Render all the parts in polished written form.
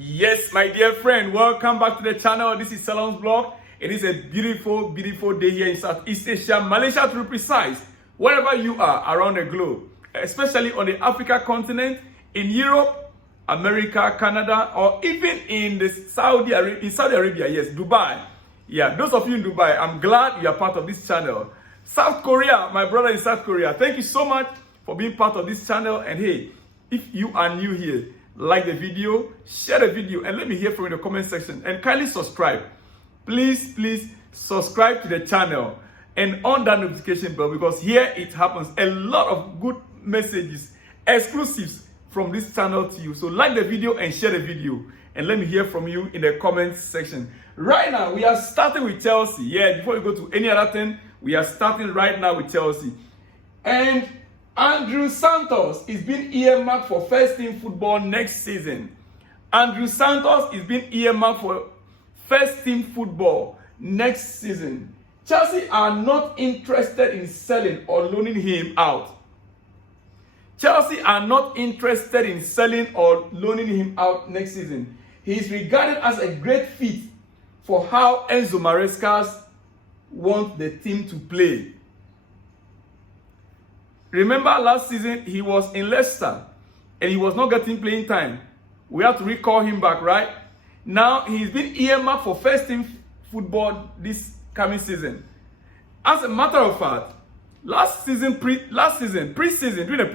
Yes, my dear friend, welcome back to the channel. This is Salon's Blog. It is a beautiful, beautiful day here in Southeast Asia, Malaysia to be precise. Wherever you are around the globe, especially on the Africa continent, in Europe, America, Canada, or even in the Saudi Arabia, yes, Dubai. Yeah, those of you in Dubai, I'm glad you are part of this channel. South Korea, my brother in South Korea, thank you so much for being part of this channel. And hey, if you are new here, like the video, share the video, and let me hear from you in the comment section. And kindly subscribe. Please subscribe to the channel and on that notification bell, because here it happens a lot of good messages, exclusives from this channel to you. So like the video and share the video, and let me hear from you in the comment section. Right now, we are starting with Chelsea. Yeah, before we go to any other thing, we are starting right now with Chelsea. And Andrew Santos is being earmarked for first team football next season. Andrew Santos is being earmarked for first team football next season. Chelsea are not interested in selling or loaning him out. Chelsea are not interested in selling or loaning him out next season. He is regarded as a great fit for how Enzo Maresca wants the team to play. Remember last season, he was in Leicester and he was not getting playing time. We have to recall him back, right? Now, he's been earmarked for first team football this coming season. As a matter of fact, pre-season, during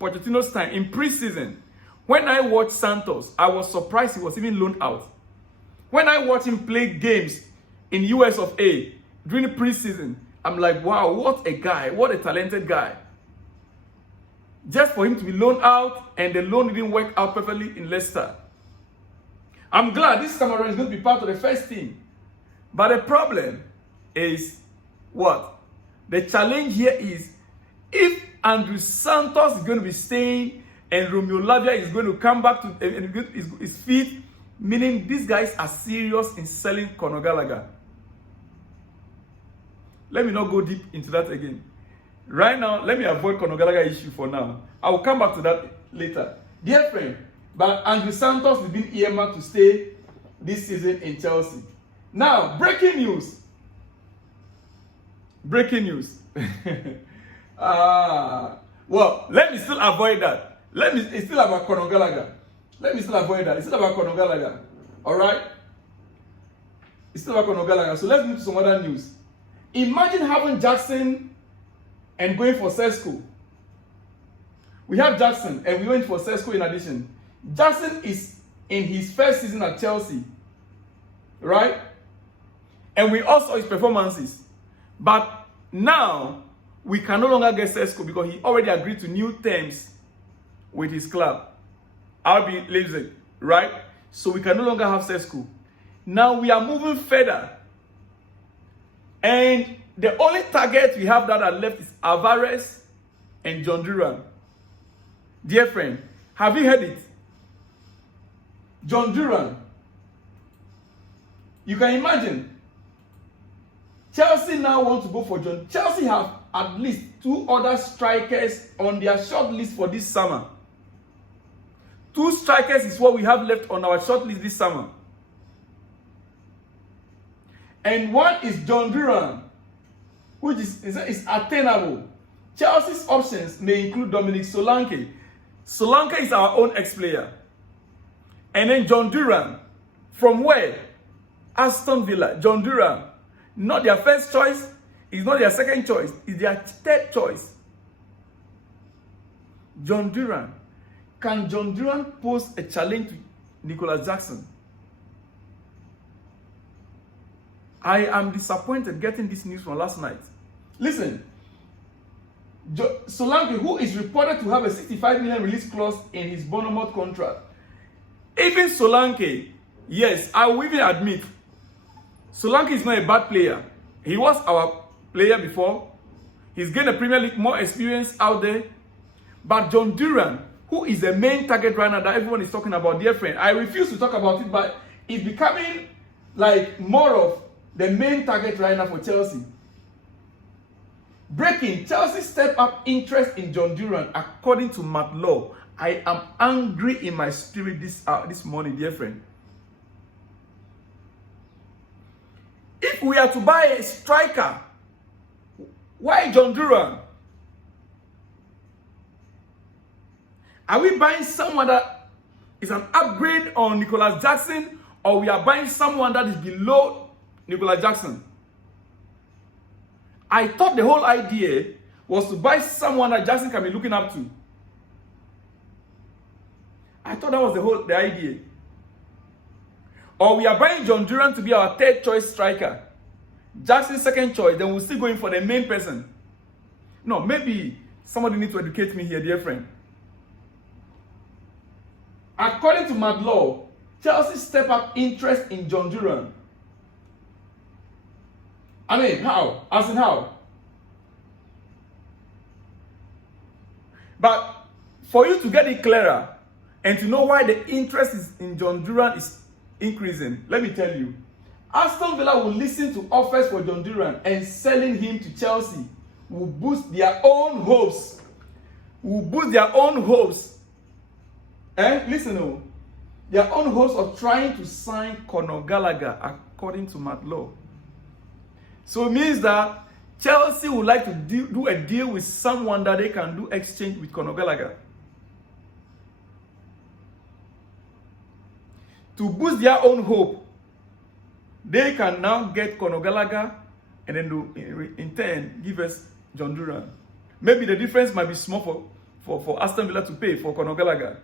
Pochettino's time, in pre-season, when I watched Santos, I was surprised he was even loaned out. When I watched him play games in US of A during the pre-season, I'm like, wow, what a guy, what a talented guy. Just for him to be loaned out, and the loan didn't work out perfectly in Leicester. I'm glad this time around is going to be part of the first team. But the problem is what? The challenge here is, if Andrew Santos is going to be staying and Romeo Lavia is going to come back to his feet, meaning these guys are serious in selling Conor Gallagher. Let me not go deep into that again. Right now, let me avoid Conor Gallagher issue for now. I will come back to that later. Dear friend, but Andrew Santos has been earmarked to stay this season in Chelsea. Now, breaking news. Breaking news. Well, let me still avoid that. It's still about Conor Gallagher. Let me still avoid that. It's still about Conor Gallagher. Alright? It's still about Conor Gallagher. So let's move to some other news. Imagine having Jackson and going for Sesko. We have Jackson and we went for Sesko in addition. Jackson is in his first season at Chelsea, right? And we also saw his performances. But now, we can no longer get Sesko because he already agreed to new terms with his club, RB Leipzig, right? So we can no longer have Sesko. Now we are moving further. And the only target we have that are left is Alvarez and Jhon Duran. Dear friend, have you heard it? Jhon Duran. You can imagine. Chelsea now want to go for Jhon. Chelsea have at least 2 other strikers on their short list for this summer. 2 strikers is what we have left on our short list this summer. And one is Jhon Duran, which is attainable. Chelsea's options may include Dominic Solanke. Solanke is our own ex-player. And then Jhon Duran. From where? Aston Villa. Jhon Duran. Not their first choice. It's not their second choice. It's their third choice. Jhon Duran. Can Jhon Duran pose a challenge to Nicolas Jackson? I am disappointed getting this news from last night. Listen, Solanke, who is reported to have a 65 million release clause in his Bournemouth contract. Even Solanke, yes, I will even admit, Solanke is not a bad player. He was our player before. He's gained a Premier League more experience out there. But Jhon Duran, who is the main target right now that everyone is talking about, dear friend, I refuse to talk about it, but it's becoming like more of the main target right now for Chelsea. Breaking, Chelsea stepped up interest in Jhon Duran according to Matt Law. I am angry in my spirit this morning, dear friend. If we are to buy a striker, why Jhon Duran? Are we buying someone that is an upgrade on Nicholas Jackson, or we are buying someone that is below Nicholas Jackson? I thought the whole idea was to buy someone that Jackson can be looking up to. I thought that was the idea. Or we are buying Jhon Duran to be our third choice striker, Jackson's second choice, then we're still going for the main person. No, maybe somebody needs to educate me here, dear friend. According to Madlaw, Chelsea step up interest in Jhon Duran. I mean, how? As in how? But for you to get it clearer and to know why the interest in Jhon Duran is increasing, let me tell you. Aston Villa will listen to offers for Jhon Duran, and selling him to Chelsea will boost their own hopes. Listen, their own hopes of trying to sign Conor Gallagher, according to Madlaw. So it means that Chelsea would like to do a deal with someone that they can do exchange with Conor Gallagher. To boost their own hope, they can now get Conor Gallagher and then in turn give us Jhon Duran. Maybe the difference might be small for Aston Villa to pay for Conor Gallagher.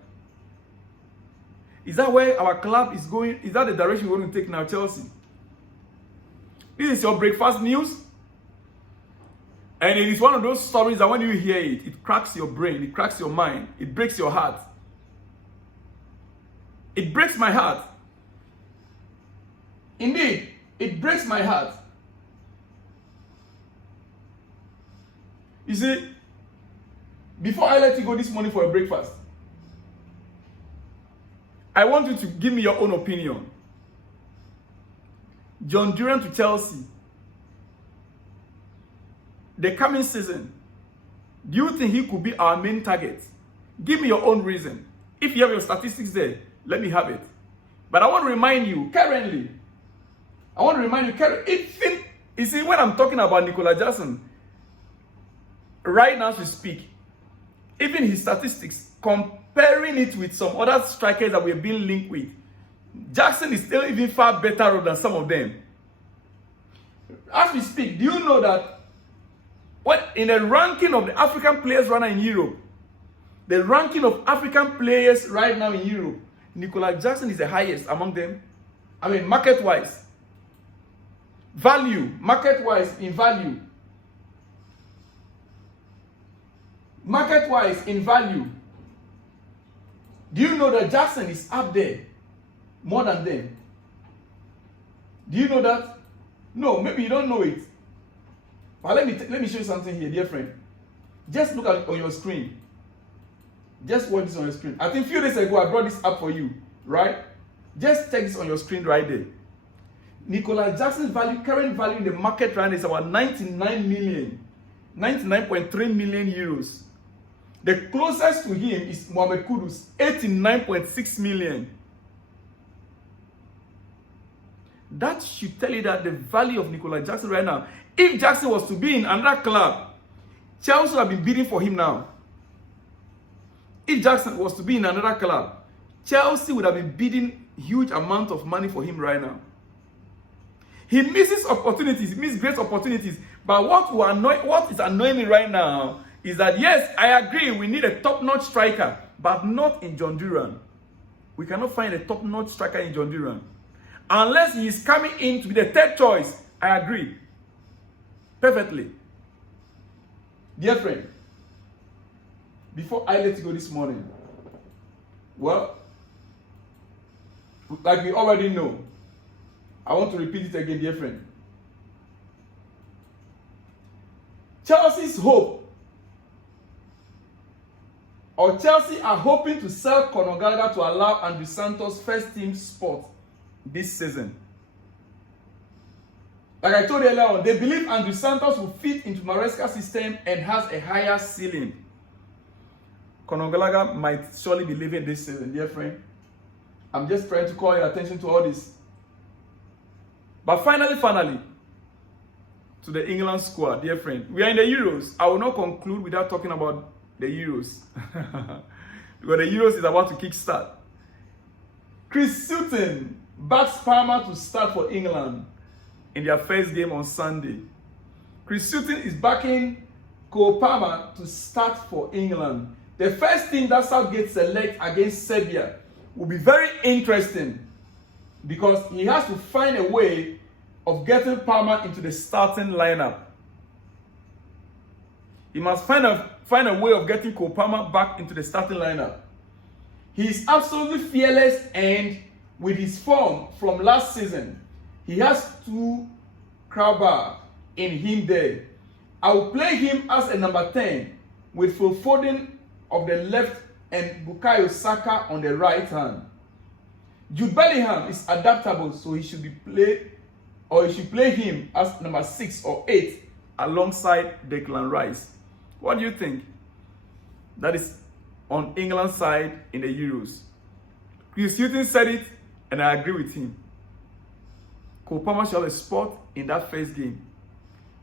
Is that where our club is going? Is that the direction we're going to take now, Chelsea? This is your breakfast news. And it is one of those stories that when you hear it, it cracks your brain, it cracks your mind, it breaks your heart. It breaks my heart. Indeed, it breaks my heart. You see, before I let you go this morning for a breakfast, I want you to give me your own opinion. Jhon Duran to Chelsea, the coming season, do you think he could be our main target? Give me your own reason. If you have your statistics there, let me have it. But I want to remind you, currently, even, you see, when I'm talking about Nicholas Jackson, right now as we speak, even his statistics, comparing it with some other strikers that we're being linked with, Jackson is still even far better than some of them. As we speak, do you know that in the ranking of the African players right now in Europe, the ranking of African players right now in Europe, Nicholas Jackson is the highest among them? I mean, market-wise. Value, market-wise in value. Market-wise in value. Do you know that Jackson is up there more than them? Do you know that? No, maybe you don't know it. But let me show you something here, dear friend. Just look at it on your screen. Just watch this on your screen. I think a few days ago I brought this up for you, right? Just check this on your screen right there. Nicholas Jackson's value, current value in the market right now is about 99 million. 99.3 million euros. The closest to him is Mohamed Kudus, 89.6 million. That should tell you that the value of Nicholas Jackson right now, if Jackson was to be in another club, Chelsea would have been bidding for him now. If Jackson was to be in another club, Chelsea would have been bidding huge amount of money for him right now. He misses opportunities, he misses great opportunities. But what is annoying me right now is that, yes, I agree, we need a top-notch striker, but not in Jhon Duran. We cannot find a top-notch striker in Jhon Duran. Unless he is coming in to be the third choice, I agree. Perfectly. Dear friend, before I let you go this morning, well, like we already know, I want to repeat it again, dear friend. Chelsea's hope, or Chelsea are hoping to sell Conor Gallagher to allow Andrew Santos' first team spot this season. Like I told you earlier on, they believe Andrew Santos will fit into Maresca's system and has a higher ceiling. Conor Gallagher might surely be leaving this season, dear friend. I'm just trying to call your attention to all this. But finally, to the England squad, dear friend. We are in the Euros. I will not conclude without talking about the Euros. Because the Euros is about to kickstart. Chris Sutton backs Palmer to start for England in their first game on Sunday. Chris Sutton is backing Cole Palmer to start for England. The first team that Southgate selects against Serbia will be very interesting because he has to find a way of getting Palmer into the starting lineup. He must find a way of getting Cole Palmer back into the starting lineup. He is absolutely fearless, and with his form from last season, he has 2 crowbar in him there. I will play him as a number 10 with Phil Foden of the left and Bukayo Saka on the right hand. Jude Bellingham is adaptable, so he should play him as number 6 or 8 alongside Declan Rice. What do you think? That is on England's side in the Euros. Chris Hughton said it, and I agree with him. Cole Palmer shall have a spot in that first game.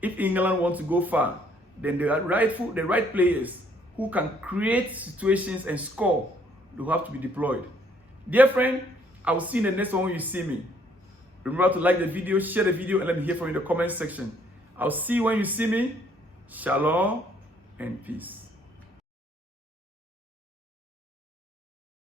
If England wants to go far, then the right players who can create situations and score will have to be deployed. Dear friend, I will see you in the next one when you see me. Remember to like the video, share the video, and let me hear from you in the comment section. I'll see you when you see me. Shalom and peace.